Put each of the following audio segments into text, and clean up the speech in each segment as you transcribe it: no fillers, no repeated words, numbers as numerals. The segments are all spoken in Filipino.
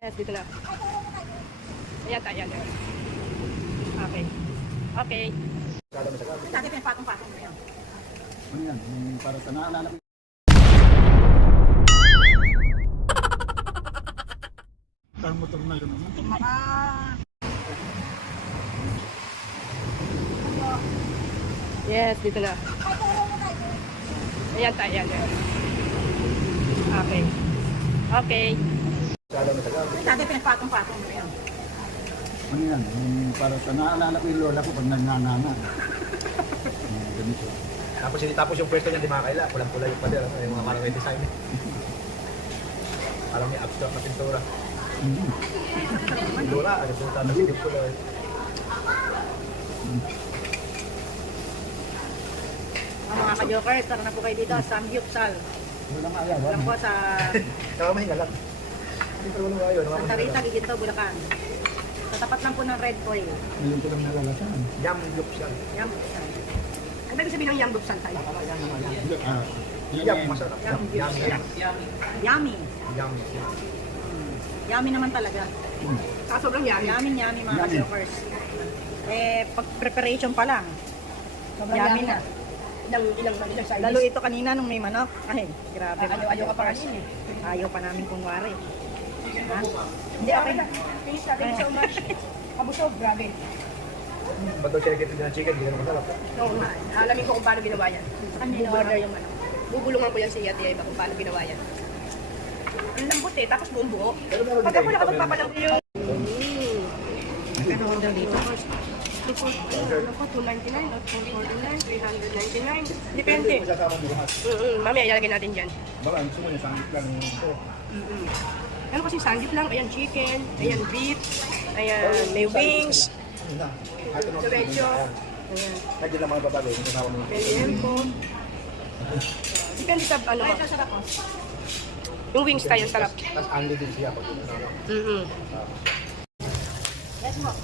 Yes, dito na. Ayan tayo, ayan. Okay. Okay. Dati pinapatong-patong mo yan. Ano yan? Yung para sa naalala ko. Ang motor na yun. Yes, dito na. Ayan tayo, ayan. Okay. Okay. Dati pinapatong-patong mo yan. Ano yan? Yung para sa naalala ko yung lola ko pag nagnanana. Ganito. Tapos yung pwesto niya di makakaila, pulang-pula yung pader, yung mga parang may design. Parang may abstract na pintura. Pintura, ano po tayo yung pula. Mga ka-joker, tara na po kayo dito. Samgyupsal. Walang ayaw. Alam ko sa Nakamahinga lang. Hindi pa naman ayaw, Santa nakamahinga Rita, lang. Giginto, Bulacan. Sa tapat lang po ng Red Oil. Ngayon ko lang nalalasan. Yam look siya. Yamgupsal. Ano ba sabihin ng Yamgupsal tayo? Yam, masarap. Yam. Yam. Yummy. Yam. Yummy naman talaga. Sobrang yummy. Yummy mga Yummy. ka-jokers. Pag preparation pa lang. Yummy na. Ilang size. Lalo ito kanina nung may manok. Ay, grabe. Ayaw ka pa kasi. Ayaw pa namin kunwari. Ha? Hindi, okay lang. Thank you so much. Kabusog, grabe. Ba't daw check it na chicken, hindi naman masarap. Oo nga. Alamin ko kung paano ginawa yan. Sa kanya Bubulungan yung manok. Bubulungan ko yan si Ate Eva kung paano ginawa yan. Ang lambot eh, tapos buong buo. Pero meron Pag din ako kayo, nakapagpapalambot yung... Ano order dito? Ano po, 299 or 449, 399. Depende. Masasama mo lahat. Mamaya ilalagay natin dyan. Baka gusto mo yung sangit lang ito. Ano kasi sanggip lang, ayan chicken, ayan beef, ayan may wings, Ano na? Ito na. diretso, Ayan. Medyo lang mga babae, kung kasama mo. meriempo. Depende sa ano. Yung wings tayo, sarap. Tapos only din siya pag kasama. Yes mo.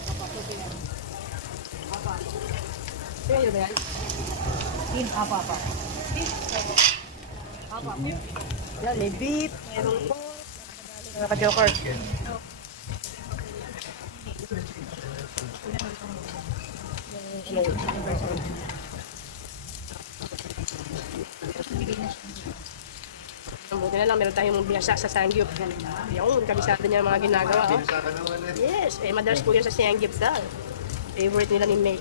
Pwede ba yan? Apa. Yan, may beef, mayroong pork. Mga ka-joker. Buti na lang, meron tayong binasa sa Sangyup. Yung kabisado niya ang mga ginagawa. Oh. Yes, madalas po yan sa Sangyup dahil. Favorite nila ni May.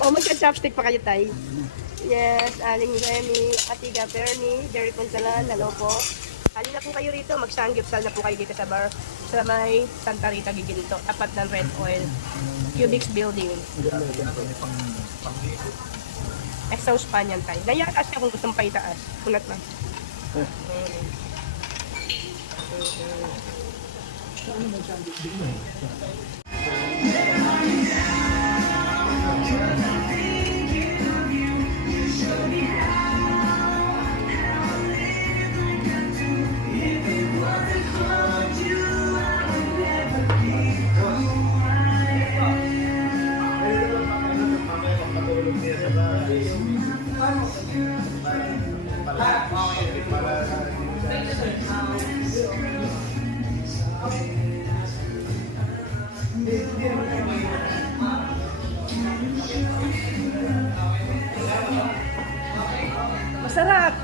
Oh, magka-chopstick pa kayo, Tay. Yes, Aling Remy, Atiga Perni, Jerry Ponsalan, hello po. Halin na po kayo rito, mag-sangyupsal na po kayo dito sa bar sa may Santa Rita, Giginto, tapat ng Red Oil, Cubics Building. Exhaust pan yan, Tay. Nayakas siya kung gustong paitaas. Kunat lang. Masarap!